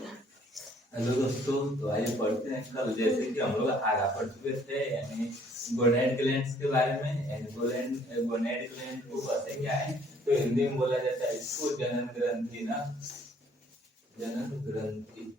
Hello दोस्तों, तो आइए पढ़ते हैं। कल जैसे कि हम लोग आगा पढ़ चुके थे, यानी गोनेड ग्लैंड्स के बारे में। यानी गोनेड ग्लैंड को कहते क्या है, तो हिंदी में बोला जाता है इसको जनन ग्रंथि ना, जनन ग्रंथि।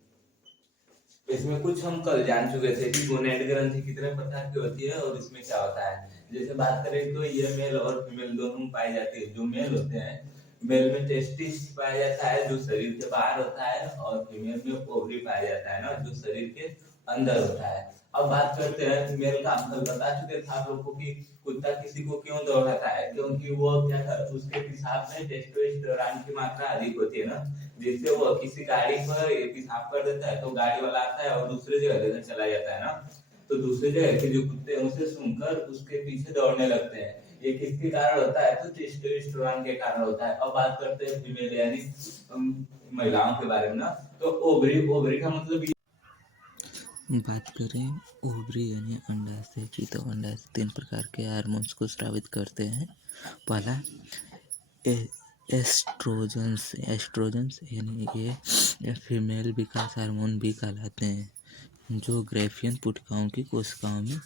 इसमें कुछ हम कल जान चुके थे कि गोनेड ग्रंथि कितने प्रकार की होती है और इसमें क्या होता है। जैसे बात करें तो ये मेल और फीमेल दोनों में पाई जाती है। जो मेल होते हैं, मेल में टेस्टिस पाया जाता है जो शरीर के बाहर होता है, और फीमेल में ओवरी पाया जाता है ना, जो शरीर के अंदर होता है। अब बात करते हैं फीमेल का। हम कल बता चुके थे आप लोगों को कि कुत्ता किसी को क्यों दौड़ाता है, क्योंकि वो क्या कर, उसके पेशाब में टेस्टोस्टेरोन की मात्रा अधिक होती है ना, जिससे वो किसी गाड़ी पर पेशाब कर देता है तो गाड़ी वाला आता है और दूसरे जगह लेकर चला जाता है ना, तो दूसरी जगह के जो कुत्ते हैं उसे सुनकर उसके पीछे दौड़ने लगते हैं। ये किसके कारण होता है, तो टेस्टोस्टेरोन के कारण होता है। अब बात करते हैं फीमेल यानी महिलाओं के बारे में ना, तो ओवरी, ओवरी का मतलब बात करें ओवरी यानी अंडाशय की, तो अंडाशय 3 प्रकार के हार्मोन्स को स्रावित करते हैं। पहला एस्ट्रोजन्स, एस्ट्रोजन्स यानी ये फीमेल विकास हार्मोन भी कहलाते हैं, जो ग्रैफियन पुटिकाओं की कोशिकाओं में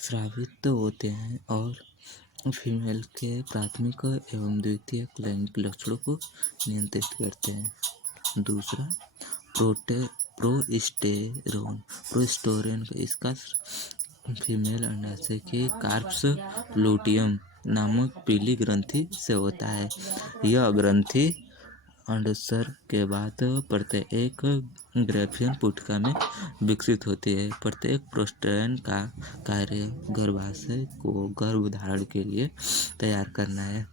स्रावित होते हैं और फीमेल के प्राथमिक एवं द्वितीयक लैंगिक लक्षणों को नियंत्रित करते हैं। दूसरा प्रोस्टेरोन, इसका फीमेल अंडाशय के कार्प्स लुटियम नामक पीली ग्रंथि से होता है। यह ग्रंथि अंडस्राव के बाद प्रत्येक ग्रैफियन पुटिका में विकसित होती है। प्रत्येक प्रोस्टेरोन का कार्य गर्भाशय को गर्भधारण के लिए तैयार करना है।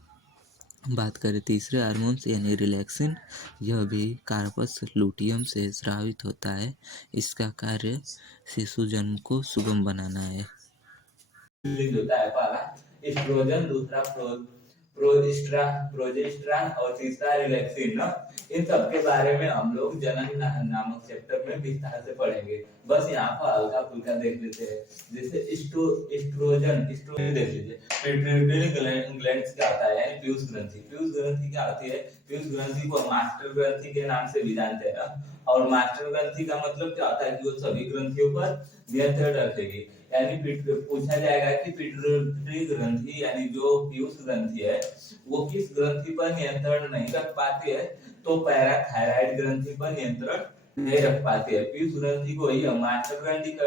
बात करें तीसरे हार्मोन्स यानी रिलैक्सिन, यह भी कार्पस लुटियम से स्रावित होता है। इसका कार्य शिशु जन्म को सुगम बनाना है। होता है। पहला एस्ट्रोजन, दूसरा प्रोजेस्टेरॉन और तीसरा रिलैक्सिन ना। इन सब के बारे में हम लोग जनन नामक चैप्टर में विस्तार से पढ़ेंगे। बस यहाँ पर हल्का फुल्का देख लेते हैं। जैसे एस्ट्रोजन देख लीजिए। पिट्यूटरी ग्लैंड्स क्या होता है, यानी पीयूष ग्रंथि। पीयूष ग्रंथि क्या होती है, पीयूष ग्रंथि को मास्टर ग्रंथि के नाम से भी जानते हैं ना। और मास्टर ग्रंथि का मतलब क्या होता है कि वो सभी ग्रंथियों पर नियंत्रण रखेगी। यानी पूछा जाएगा कि पिट्यूटरी ग्रंथि यानी जो पीयूष ग्रंथि है वो किस ग्रंथि पर नियंत्रण नहीं रख पाती है, तो पैराथायराइड ग्रंथि पर नियंत्रण नहीं रख पाती है। पीयूष ग्रंथि को ही मास्टर ग्रंथि है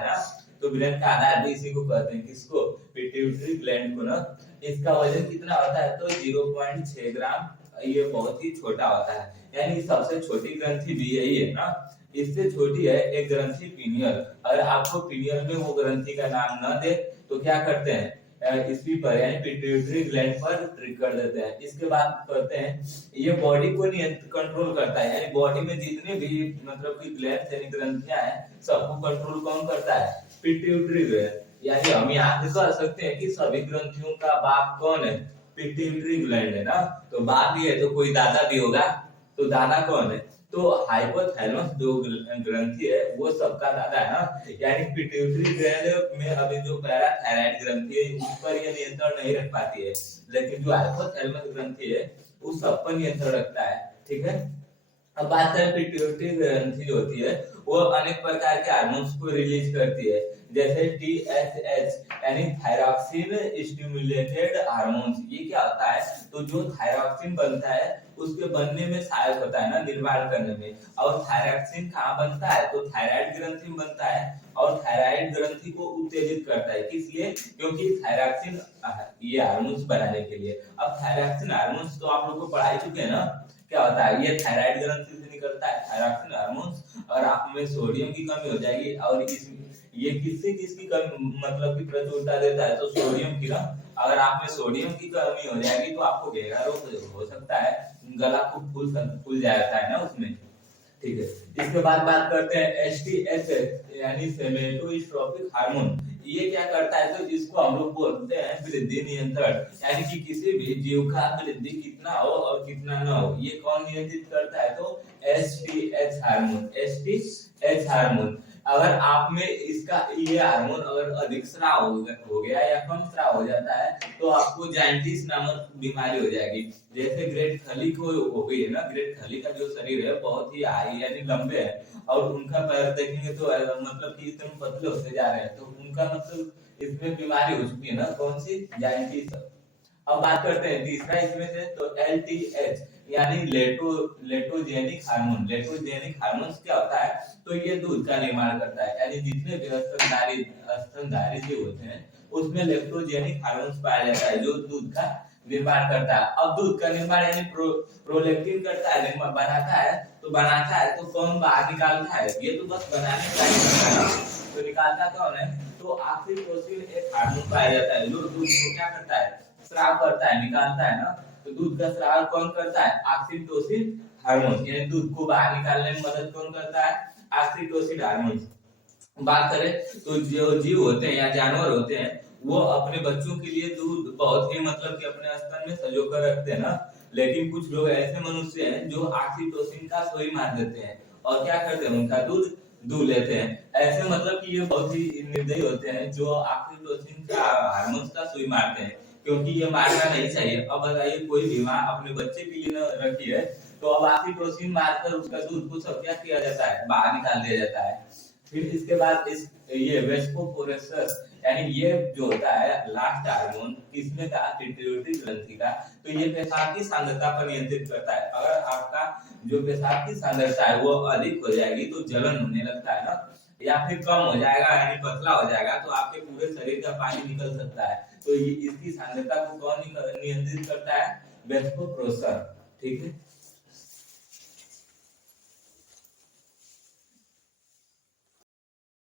ना, तो ग्लैंड का आधार भी इसी को कहते हैं। किसको, पिट्यूटरी ग्लैंड को ना। इसका वजन कितना होता है, तो 0.6 ग्राम। ये बहुत ही छोटा होता है, यानी सबसे छोटी ग्रंथि भी यही है ना। इससे छोटी है एक ग्रंथि पीनियल। अगर आपको पीनियल में वो ग्रंथि का नाम न दे तो क्या करते हैं, इसी पर यानी पिट्यूटरी ग्लैंड पर ट्रिक कर देते हैं। इसके बाद कहते हैं ये बॉडी को कंट्रोल करता है, यानी बॉडी में जितने भी मतलब कि ग्लैंड यानी ग्रंथियां हैं सबको कंट्रोल कौन करता है, पिट्यूटरी ग्लैंड। यानी हम यहाँ से कह सकते हैं कि सभी ग्रंथियों का बाप कौन है, पिट्यूटरी ग्लैंड है ना। तो बाप ही है तो कोई दादा भी होगा, तो दादा कौन है, तो हाइपोथैलेमस जो ग्रंथि है वो सबका दादा है ना। यानी पिट्यूटरी ग्लैंड में अभी जो पैराथायराइड ग्रंथि है उस पर ये नियंत्रण नहीं रख पाती है, लेकिन जो हाइपोथैलेमस ग्रंथि है उस सब पर नियंत्रण रखता है। ठीक है। अब बात करें पिट्यूटरी ग्रंथि जो होती है वो अनेक प्रकार के हार्मोन्स को रिलीज करती है, जैसे TSH यानी थायरॉक्सिन स्टिमुलेटेड हार्मोन्स। ये क्या होता है, तो जो थायरॉक्सिन बनता है उसके बनने में सहायक होता है ना, निर्माण करने में। और थायरॉक्सिन कहाँ बनता है, तो थायराइड ग्रंथि में बनता है, और थायराइड ग्रंथि को उत्तेजित करता है। किस लिए, क्योंकि थायरॉक्सिन ये हार्मोन्स बनाने के लिए। अब थायरॉक्सिन हार्मोन्स तो आप लोग को पढ़ा ही चुके हैं ना, क्या होता है, ये थायराइड ग्रंथि से निकलता है थायरॉक्सिन हार्मोन्स। और आप में सोडियम की कमी हो जाएगी, और ये किसकी कमी मतलब की प्रचुरता देता है, तो सोडियम की ना। अगर आप में सोडियम की कमी हो जाएगी तो आपको घेरा रोग हो सकता है, गला खूब फूल जाता है ना उसमें। ठीक है। इसके बाद बात करते हैं एसटीएच यानी सेमेटोस्ट्रोपिक हार्मोन। ये क्या करता है, तो इसको हम लोग बोलते हैं वृद्धि नियंत्रण। यानी कि किसी भी जीव का वृद्धि कितना हो और कितना न हो ये कौन नियंत्रित करता है, तो एसटीएच हार्मोन। एसटीएच हार्मोन अगर आप में इसका ये हार्मोन अगर अधिक स्राव हो गया या कम स्राव हो जाता है तो आपको जाइंटिस नामक बीमारी हो जाएगी। जैसे ग्रेट खली को हो गई है ना, ग्रेट खली का जो शरीर है बहुत ही हाई यानी लंबे है और उनका पैर देखेंगे तो मतलब कि इतने पतले होते जा रहे हैं, तो उनका मतलब इसमें बीमारी हो चुकी है ना, कौन सी, जाइंटिस। अब बात करते हैं तीसरा इसमें से, तो LTH यानी लेटोजेनिक हार्मोन। लेटोजेनिक हार्मोन क्या होता है, तो ये दूध का निर्माण करता है, यानी जितने भी स्तनधारी जीव होते हैं उसमें लेक्टोजेनिक हार्मोन पाया जाता है जो दूध का निर्माण करता है। अब दूध का निर्माण यानी प्रोलेक्टिन करता है, बनाता है तो कौन बाहर निकालता है, ये तो बस बनाने का ही, तो निकालता कौन है, तो ऑक्सीटोसिन एक हार्मोन पाया जाता है जो दूध को क्या करता है, स्राव करता है, निकालता है ना। तो दूध का स्राव कौन करता है, ऑक्सीटोसिन हार्मोन, यानी दूध को बाहर निकालने में मदद कौन करता है, ऑक्सीटोसिन हार्मोन। बात करें तो जो जीव होते हैं या जानवर होते हैं वो अपने बच्चों के लिए दूध बहुत ही मतलब कि अपने स्तन में सजो कर रखते हैं ना, लेकिन कुछ लोग ऐसे मनुष्य हैं जो ऑक्सीटोसिन का सुई मार देते हैं और क्या करते हैं, उनका दूध दूध लेते हैं। ऐसे मतलब कि ये बहुत ही निर्दयी होते हैं जो ऑक्सीटोसिन का हार्मोन का सुई मारते हैं, क्योंकि ये मारना नहीं चाहिए। अब बताइए कोई भी माँ अपने बच्चे के लिए न रखी है तो अब ऑक्सीटोसिन मारकर उसका दूध को सब क्या किया जाता है, बाहर निकाल दिया जाता है। फिर इसके बाद ये वेस्पोपोरेसस यानी ये जो होता है लास्ट हार्मोन किसमें का, पिट्यूटरी ग्रंथि का, तो ये पेशाब की सांद्रता पर नियंत्रित करता है। अगर आपका जो पेशाब की सांद्रता है वो अधिक हो जाएगी तो जलन होने लगता है ना, या फिर कम हो जाएगा यानी पतला हो जाएगा तो आपके पूरे शरीर का पानी निकल सकता है, तो ये इसकी सांद्रता को कौन नियंत्रित करता है, वेस्पोपोरेसस। ठीक है।